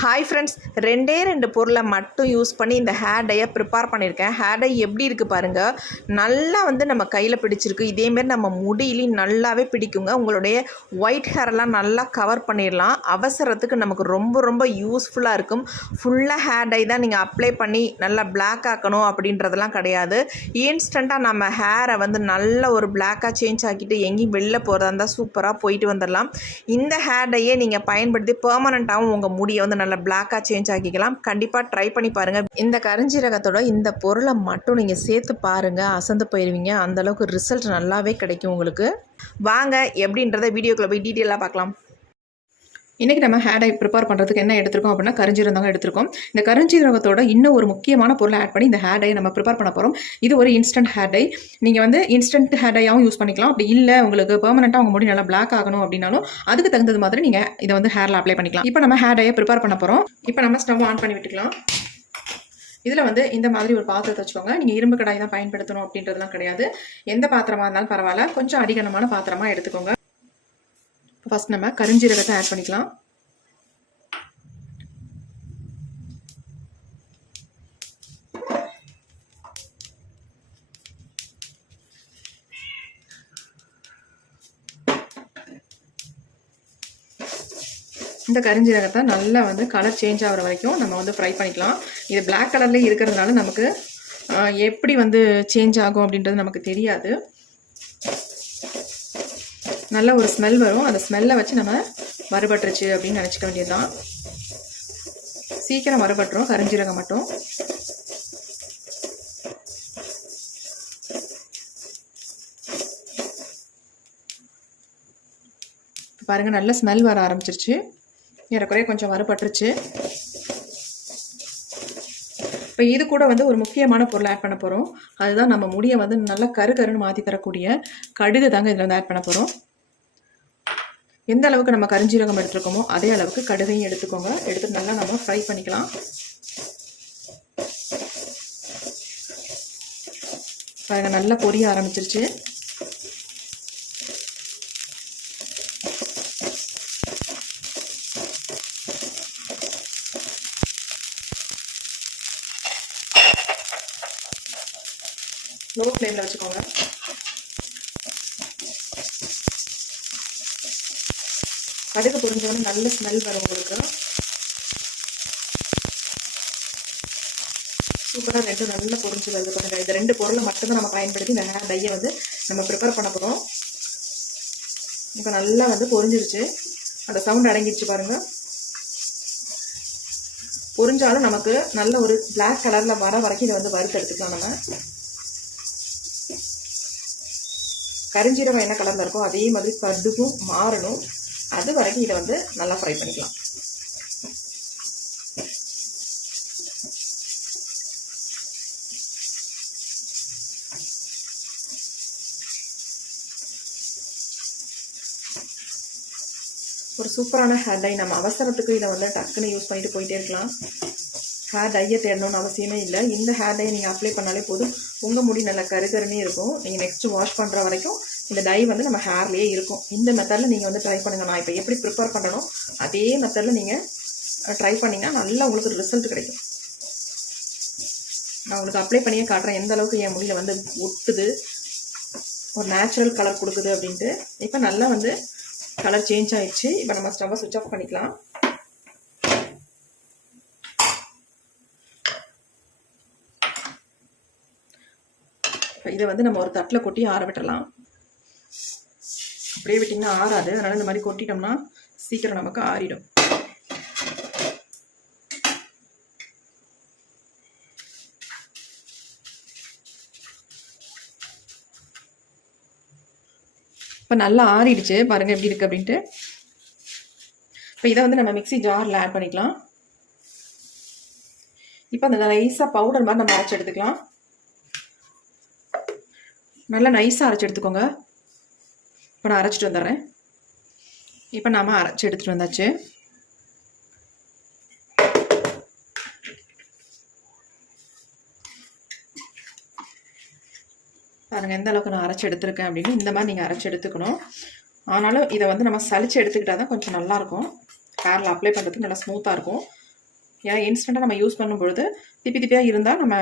Hi friends, ரெண்டு பொருளை மட்டும் யூஸ் பண்ணி இந்த ஹேர் டையை ப்ரிப்பேர் பண்ணியிருக்கேன். ஹேர் டை எப்படி இருக்குது பாருங்கள். நல்லா நம்ம கையில் பிடிச்சிருக்கு. இதேமாரி நம்ம முடியிலையும் நல்லாவே பிடிக்குங்க. உங்களுடைய ஒயிட் ஹேரெல்லாம் நல்லா கவர் பண்ணிடலாம். அவசரத்துக்கு நமக்கு ரொம்ப ரொம்ப யூஸ்ஃபுல்லாக இருக்கும். ஃபுல்லாக ஹேர் டை தான் நீங்கள் அப்ளை பண்ணி நல்லா பிளாக் ஆக்கணும் அப்படின்றதெல்லாம் கிடையாது. இன்ஸ்டண்ட்டாக நம்ம ஹேரை நல்ல ஒரு பிளாக்காக சேஞ்ச் ஆக்கிட்டு எங்கேயும் வெளில போகிறதா இருந்தால் சூப்பராக போயிட்டு வந்துடலாம். இந்த ஹேர் டையை நீங்கள் பயன்படுத்தி பெர்மனண்ட்டாகவும் உங்கள் முடியை நல்ல பிளாக்காக சேஞ்ச் ஆக்கிக்கலாம். கண்டிப்பாக ட்ரை பண்ணி பாருங்கள். இந்த கரிஞ்சீரகத்தோட இந்த பொருளை மட்டும் நீங்கள் சேர்த்து பாருங்கள், அசந்து போயிடுவீங்க. அந்தளவுக்கு ரிசல்ட் நல்லாவே கிடைக்கும் உங்களுக்கு. வாங்க எப்படின்றத வீடியோக்குள்ளே போய் டீட்டெயிலாக பார்க்கலாம். இன்றைக்கி நம்ம ஹேர் டை ப்ரிப்பேர் பண்ணுறதுக்கு என்ன எடுத்துருக்கோம் அப்படின்னா கரிஞ்சீரகம் எடுத்துருக்கோம். இந்த கரிஞ்சீரகத்தோட இன்னும் ஒரு முக்கியமான பொருளை ஆட் பண்ணி இந்த ஹேர் டை நம்ம ப்ரிப்பேர் பண்ண போகிறோம். இது ஒரு இன்ஸ்டன்ட் ஹேர் டை. நீங்கள் இன்ஸ்டன்ட் ஹேர் டையாகவும் யூஸ் பண்ணிக்கலாம். அப்படி இல்லை உங்களுக்கு பெர்மனெண்ட்டாக உங்கள் முடி நல்லா பிளாக் ஆகணும் அப்படின்னாலும் அதுக்கு தகுந்தது மாதிரி நீங்கள் இதை ஹேரில் அப்ளை பண்ணிக்கலாம். இப்போ நம்ம ஹேர் டையை ப்ரிப்பேர் பண்ண போகிறோம். இப்போ நம்ம ஸ்டவ் ஆன் பண்ணி விட்டுக்கலாம். இதில் இந்த மாதிரி ஒரு பாத்திரத்தை வச்சுக்கோங்க. நீங்கள் இரும்பு கடாய் தான் பயன்படுத்தணும் அப்படின்றதுலாம் கிடையாது. எந்த பாத்திரமாக இருந்தாலும் பரவாயில்ல, கொஞ்சம் அடிகனமான பாத்திரமாக எடுத்துக்கோங்க. ஃபர்ஸ்ட் நம்ம கரிஞ்சீரகத்தை ஆட் பண்ணிக்கலாம். இந்த கரிஞ்சீரகத்தை நல்லா கலர் சேஞ்ச் ஆகிற வரைக்கும் நம்ம ஃப்ரை பண்ணிக்கலாம். இது பிளாக் கலர்லேயே இருக்கிறதுனால நமக்கு எப்படி சேஞ்ச் ஆகும் அப்படின்றது நமக்கு தெரியாது. நல்ல ஒரு ஸ்மெல் வரும். அந்த ஸ்மெல்லை வச்சு நம்ம வறுபட்டுருச்சு அப்படின்னு நினச்சிக்க வேண்டியதுதான். சீக்கிரம் வறுபட்டுரும் கரிஞ்சீரகம் மட்டும். பாருங்கள், நல்ல ஸ்மெல் வர ஆரம்பிச்சிருச்சு. ஏறக்குறைய கொஞ்சம் வறுபட்டுருச்சு. இப்போ இது கூட ஒரு முக்கியமான பொருள் ஆட் பண்ண போகிறோம். அதுதான் நம்ம முடியை நல்லா கருன்னு மாற்றி தரக்கூடிய கடுகு தாங்க இதில் ஆட் பண்ண போகிறோம். எந்த அளவுக்கு நம்ம கரிஞ்சீரகம் எடுத்துருக்கோமோ அதே அளவுக்கு கடுகையும் எடுத்துக்கோங்க. எடுத்து நல்லா நம்ம ஃப்ரை பண்ணிக்கலாம். பாருங்கள், நல்லா பொரிய ஆரம்பிச்சிருச்சு. லோ ஃப்ளேமில் வச்சுக்கோங்க. கடுகு பொரிஞ்சவொடனே நல்ல ஸ்மெல் வரும் உங்களுக்கு. சூப்பராக ரெண்டும் நல்லா பொரிஞ்சு வருது பாருங்க. இந்த ரெண்டு பொருளை மட்டும்தான் நம்ம பயன்படுத்தி இந்த ஹேர் டையை நம்ம ப்ரிப்பேர் பண்ண போகிறோம். இப்போ நல்லா பொரிஞ்சிருச்சு. அந்த சவுண்ட் அடங்கிடுச்சு பாருங்க. பொரிஞ்சாலும் நமக்கு நல்ல ஒரு பிளாக் கலரில் வர வரைக்கும் இதை வறுத்து எடுத்துக்கலாம். நம்ம கரிஞ்சீரகம் என்ன கலரில் இருக்கோ அதே மாதிரி கடுகும் மாறணும். அது வரைக்கும் இதை நல்லா ஃப்ரை பண்ணிக்கலாம். ஒரு சூப்பரான ஹேர் டை. நம்ம அவசரத்துக்கு இதை டக்குன்னு யூஸ் பண்ணிட்டு போயிட்டே இருக்கலாம். ஹேர் டையை தேடணும்னு அவசியமே இல்லை. இந்த ஹேர் டையை நீங்கள் அப்ளை பண்ணாலே போதும். உங்கள் முடி நல்லா கருகருன்னே இருக்கும். நீங்கள் நெக்ஸ்ட் வாஷ் பண்ணுற வரைக்கும் இந்த டை நம்ம ஹேர்லேயே இருக்கும். இந்த மெத்தடில் நீங்கள் ட்ரை பண்ணுங்கள். நான் இப்போ எப்படி ப்ரிப்பேர் பண்ணணும் அதே மெத்தடில் நீங்கள் ட்ரை பண்ணிங்கன்னா நல்லா உங்களுக்கு ரிசல்ட் கிடைக்கும். நான் உங்களுக்கு அப்ளை பண்ணியே காட்டுறேன் எந்த அளவுக்கு என் முடியில் ஒட்டுது, ஒரு நேச்சுரல் கலர் கொடுக்குது அப்படின்ட்டு. இப்போ நல்லா கலர் சேஞ்ச் ஆயிடுச்சு. இப்போ நம்ம ஸ்டவ்வை சுவிட்ச் ஆஃப் பண்ணிக்கலாம். இதை நம்ம ஒரு தட்டில் கொட்டி ஆற விட்டுறலாம். அப்படியே விட்டிங்கன்னா ஆறாது. அதனால் இந்த மாதிரி கொட்டிட்டோம்னா சீக்கிரம் நமக்கு ஆறிடும். இப்போ நல்லா ஆறிடுச்சு பாருங்கள் எப்படி இருக்குது அப்படின்ட்டு. இப்போ இதை நம்ம மிக்ஸி ஜாரில் ஆட் பண்ணிக்கலாம். இப்போ அந்த நைஸாக பவுடர் மாதிரி நம்ம அரைச்சி எடுத்துக்கலாம். நல்லா நைஸாக அரைச்சி எடுத்துக்கோங்க. இப்போ நான் அரைச்சிட்டு வந்துடுறேன். இப்போ நாம் அரைச்சி எடுத்துகிட்டு வந்தாச்சு. பாருங்கள் எந்த அளவுக்கு நான் அரைச்சி எடுத்துருக்கேன் அப்படின்னு. இந்த மாதிரி நீங்கள் அரைச்சி எடுத்துக்கணும். ஆனாலும் இதை நம்ம சலிச்சு எடுத்துக்கிட்டால் தான் கொஞ்சம் நல்லாயிருக்கும். ஹேரில் அப்ளை பண்ணுறதுக்கு நல்லா ஸ்மூத்தாக இருக்கும். ஏன்னா இன்ஸ்டண்ட்டாக நம்ம யூஸ் பண்ணும்பொழுது திப்பி திப்பியாக இருந்தால் நம்ம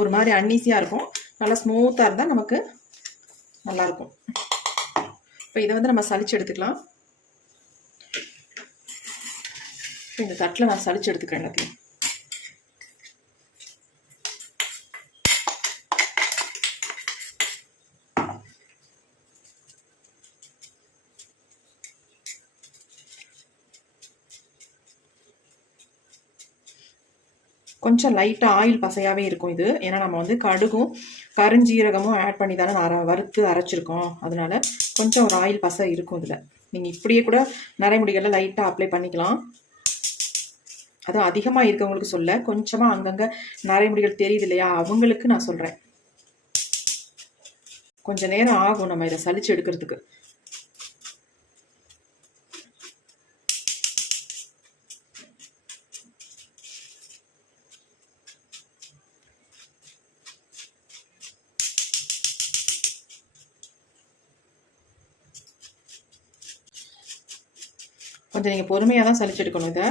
ஒரு மாதிரி அன்ஈஸியாக இருக்கும். நல்லா ஸ்மூத்தாக இருந்தால் நமக்கு நல்லாயிருக்கும். இப்போ இதை வந்து நம்ம சலிச்சு எடுத்துக்கலாம். இந்த தட்டில் நான் சலிச்சு எடுத்துக்கிறேன் எல்லாத்தையும். கொஞ்சம் லைட்டாக ஆயில் பசையாகவே இருக்கும் இது. ஏன்னா நம்ம வந்து கடுகும் கருஞ்சீரகமும் ஆட் பண்ணி தானே வறுத்து அரைச்சிருக்கோம். அதனால கொஞ்சம் ஒரு ஆயில் பசை இருக்கும் இதில். நீங்கள் இப்படியே கூட நரைமுடிகளில் லைட்டாக அப்ளை பண்ணிக்கலாம். அதுவும் அதிகமாக இருக்கவங்களுக்கு சொல்ல, கொஞ்சமாக அங்கங்கே நரைமுடிகள் தெரியுது இல்லையா, அவங்களுக்கு நான் சொல்கிறேன். கொஞ்சம் நேரம் ஆகும் நம்ம இதை சலிச்சு எடுக்கிறதுக்கு. கொஞ்சம் நீங்கள் பொறுமையாக தான் சலிச்சு எடுக்கணும். இதை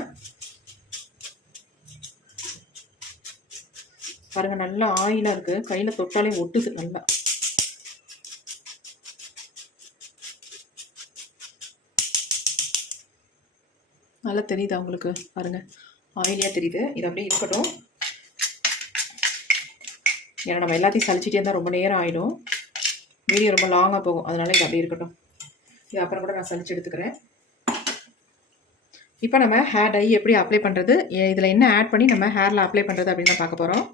பாருங்கள், நல்லா ஆயிலாக இருக்குது. கையில் தொட்டாலே ஒட்டுது. நல்லா தெரியுது உங்களுக்கு, பாருங்கள் ஆயிலியாக தெரியுது. இது அப்படியே இருக்கட்டும். ஏன்னா நம்ம எல்லாத்தையும் சலிச்சிட்டே இருந்தால் ரொம்ப நேரம் ஆகிடும், வீடியோ ரொம்ப லாங்காக போகும். அதனால இது அப்படியே இருக்கட்டும். இது அப்புறம் கூட நான் சலிச்சு எடுத்துக்கிறேன். இப்போ நம்ம ஹேர் டை எப்படி அப்ளை பண்ணுறது, இதில் என்ன ஆட் பண்ணி நம்ம ஹேரில் அப்ளை பண்ணுறது அப்படின்னு தான் பார்க்க போகிறோம்.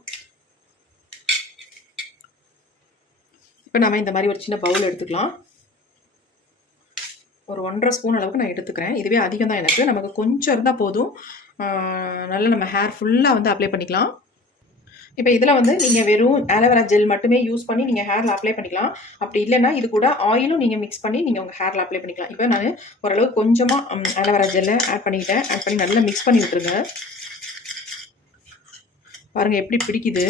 இப்போ நம்ம இந்த மாதிரி ஒரு சின்ன பவுல் எடுத்துக்கலாம். ஒரு 1.5 ஸ்பூன் அளவுக்கு நான் எடுத்துக்கிறேன். இதுவே அதிகம் தான் எனக்கு. நமக்கு கொஞ்சம் இருந்தால் போதும். நல்லா நம்ம ஹேர் ஃபுல்லாக வந்து அப்ளை பண்ணிக்கலாம். இப்போ இதில் வந்து நீங்கள் வெறும் ஆலோவேரா ஜெல் மட்டுமே யூஸ் பண்ணி நீங்கள் ஹேரில் அப்ளை பண்ணிக்கலாம். அப்படி இல்லைன்னா இது கூட ஆயிலும் நீங்கள் மிக்ஸ் பண்ணி நீங்கள் உங்கள் ஹேரில் அப்ளை பண்ணிக்கலாம். இப்போ நான் ஓரளவுக்கு கொஞ்சமாக ஆலோவேரா ஜெல்லை ஆட் பண்ணிக்கிட்டேன். ஆட் பண்ணி நல்லா மிக்ஸ் பண்ணி விட்டுருங்க. பாருங்கள் எப்படி பிடிக்குது.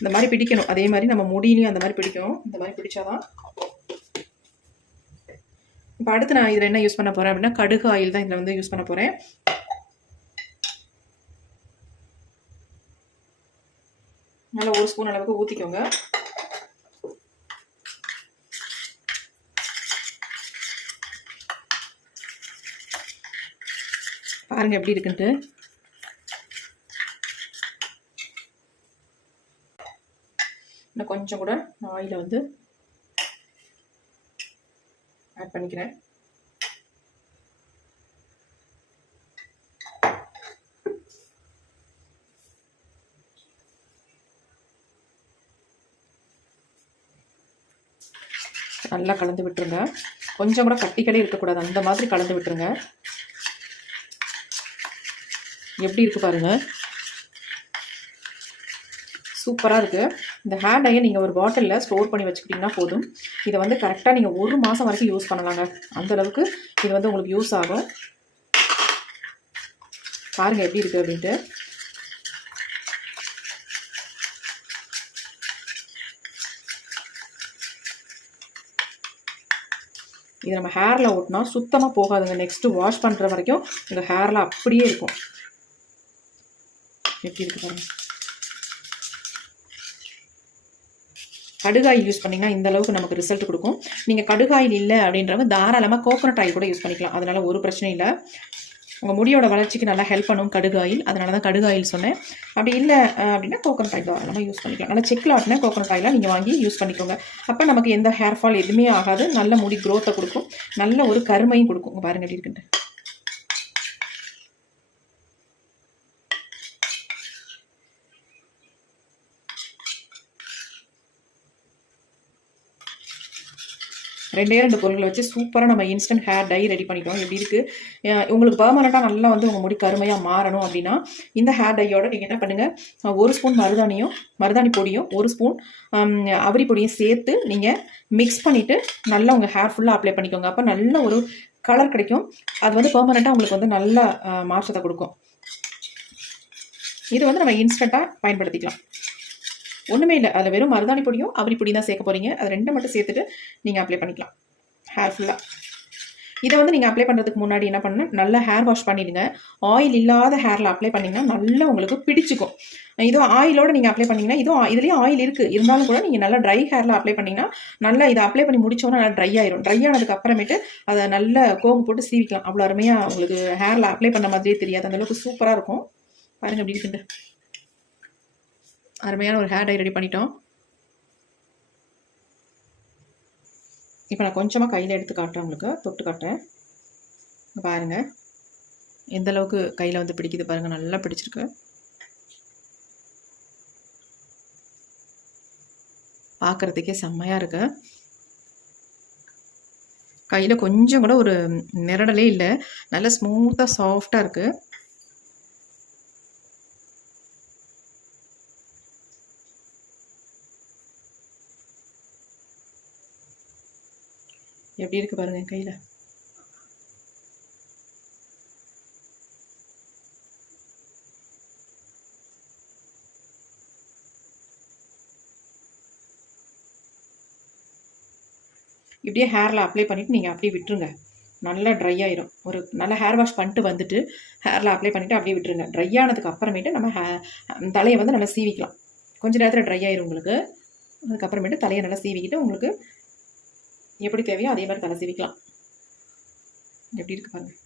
இந்த மாதிரி பிடிக்கணும். அதே மாதிரி நம்ம முடியிலையும் அந்த மாதிரி பிடிக்கும். இந்த மாதிரி பிடிச்சாதான். இப்போ அடுத்து நான் இதில் என்ன யூஸ் பண்ண போகிறேன் அப்படின்னா, கடுகு ஆயில் தான் இதில் வந்து யூஸ் பண்ண போகிறேன். நல்லா 1 ஸ்பூன் அளவுக்கு ஊற்றிக்கோங்க. பாருங்கள் எப்படி இருக்குன்ட்டு. இன்னும் கொஞ்சம் கூட ஆயிலை வந்து ஆட் பண்ணிக்கிறேன். நல்லா கலந்து விட்டுருங்க. கொஞ்சம் கூட கட்டிகளே இருக்கக்கூடாது, அந்த மாதிரி கலந்து விட்டுருங்க. எப்படி இருக்கு பாருங்க, சூப்பராக இருக்குது. இந்த ஹேர் டையை நீங்கள் ஒரு பாட்டிலில் ஸ்டோர் பண்ணி வச்சுக்கிட்டிங்கன்னா போதும். இதை வந்து கரெக்டாக நீங்கள் 1 மாதம் வரைக்கும் யூஸ் பண்ணலாங்க. அந்தளவுக்கு இது வந்து உங்களுக்கு யூஸ் ஆகும். பாருங்கள் எப்படி இருக்குது அப்படின்ட்டு. இது நம்ம ஹேரில் ஓட்டினா சுத்தமாக போகாதுங்க. நெக்ஸ்ட்டு வாஷ் பண்ணுற வரைக்கும் உங்கள் ஹேரில் அப்படியே இருக்கும். எப்படி இருக்கு பாருங்கள். கடுகாயில் யூஸ் பண்ணிங்கன்னா இந்த அளவுக்கு நமக்கு ரிசல்ட் கொடுக்கும். நீங்கள் கடுகாயில் இல்லை அப்படின்றவங்க தாராளமாக கோகோனட் ஆயில் கூட யூஸ் பண்ணிக்கலாம். அதனால் ஒரு பிரச்சனை இல்லை. உங்கள் முடியோட வளர்ச்சிக்கு நல்லா ஹெல்ப் பண்ணும் கடுகாயில். அதனால தான் கடுகாயில் சொன்னேன். அப்படி இல்லை அப்படின்னா கோகோனட் ஆயில் தாராளமாக யூஸ் பண்ணிக்கலாம். நல்லா செக்கில் ஆட்டினா கோகோனட் ஆயிலாக நீங்கள் வாங்கி யூஸ் பண்ணிக்கோங்க. அப்போ நமக்கு எந்த ஹேர் ஃபால் எதுவுமே ஆகாது. நல்ல முடி க்ரோத்தை கொடுக்கும், நல்ல ஒரு கருமையும் கொடுக்கும். பாருங்கள் எப்படி இருக்குன்ட்டு. ரெண்டே 2 பொருட்களை வச்சு சூப்பராக நம்ம இன்ஸ்டன்ட் ஹேர் டை ரெடி பண்ணிட்டோம். எப்படி இருக்குது உங்களுக்கு பெர்மனெண்ட்டாக நல்லா வந்து உங்கள் முடி கருமையாக மாறணும் அப்படின்னா இந்த ஹேர் டையோட நீங்கள் என்ன பண்ணுங்கள், 1 ஸ்பூன் மருதாணி பொடியும் 1 ஸ்பூன் அவரி பொடியும் சேர்த்து நீங்கள் மிக்ஸ் பண்ணிவிட்டு நல்லா உங்கள் ஹேர் ஃபுல்லாக அப்ளை பண்ணிக்கோங்க. அப்போ நல்ல ஒரு கலர் கிடைக்கும். அது வந்து பெர்மனெண்ட்டாக உங்களுக்கு வந்து நல்ல மாற்றத்தை கொடுக்கும். இது வந்து நம்ம இன்ஸ்டண்ட்டாக பயன்படுத்திக்கலாம். ஒன்றுமே இல்லை, அதில் வெறும் மருதாணி பொடியும் அவரி பொடியும் தான் சேர்க்க போகிறீங்க. அது 2 மட்டும் சேர்த்துட்டு நீங்கள் அப்ளை பண்ணிக்கலாம் ஹேர் ஃபுல்லாக. இதை வந்து நீங்கள் அப்ளை பண்ணுறதுக்கு முன்னாடி என்ன பண்ணணும், நல்லா ஹேர் வாஷ் பண்ணிவிடுங்க. ஆயில் இல்லாத ஹேரில் அப்ளை பண்ணிங்கன்னா நல்லா உங்களுக்கு பிடிச்சிக்கும். இதுவும் ஆயிலோடு நீங்கள் அப்ளை பண்ணிங்கன்னா, இதுலேயும் ஆயில் இருக்குது, இருந்தாலும் கூட நீங்கள் நல்லா ட்ரை ஹேரில் அப்ளை பண்ணிங்கன்னா நல்லா இதை அப்ளை பண்ணி முடிச்சோன்னா நல்லா ட்ரை ஆயிரும். ட்ரை ஆனதுக்கு அப்புறமேட்டு அதை நல்லா கோம்பு போட்டு சீவிக்கலாம். அவ்வளோ அருமையாக உங்களுக்கு ஹேரில் அப்ளை பண்ண மாதிரியே தெரியாது, அந்தளவுக்கு சூப்பராக இருக்கும். பாருங்கள் எப்படி இருக்குண்டு. அருமையான ஒரு ஹேர் டை ரெடி பண்ணிட்டோம். இப்போ நான் கொஞ்சமாக கையில் எடுத்து காட்டுறேன், உங்களுக்கு தொட்டு காட்டுறேன். பாருங்கள் எந்த அளவுக்கு கையில் வந்து பிடிக்குது பாருங்கள், நல்லா பிடிச்சிருக்கு. பார்க்குறதுக்கே செம்மையாக இருக்கு. கையில் கொஞ்சம் கூட ஒரு நிரடலே இல்லை, நல்லா ஸ்மூத்தாக சாஃப்டாக இருக்குது. எப்படி இருக்குது பாருங்கள் கையில். இப்படியே ஹேரில் அப்ளை பண்ணிவிட்டு நீங்கள் அப்படியே விட்டுருங்க, நல்லா ட்ரை ஆயிரும். ஒரு நல்லா ஹேர் வாஷ் பண்ணிட்டு வந்துட்டு ஹேரில் அப்ளை பண்ணிவிட்டு அப்படியே விட்டுருங்க. ட்ரை ஆனதுக்கு அப்புறமேட்டு நம்ம தலையை வந்து நல்லா சீவிக்கலாம். கொஞ்சம் நேரத்தில் ட்ரை ஆயிரும் உங்களுக்கு. அதுக்கப்புறமேட்டு தலையை நல்லா சீவிக்கிட்டு உங்களுக்கு எப்படி தேவையோ அதே மாதிரி தலை சீவிக்கலாம். எப்படி இருக்குது பாருங்கள்.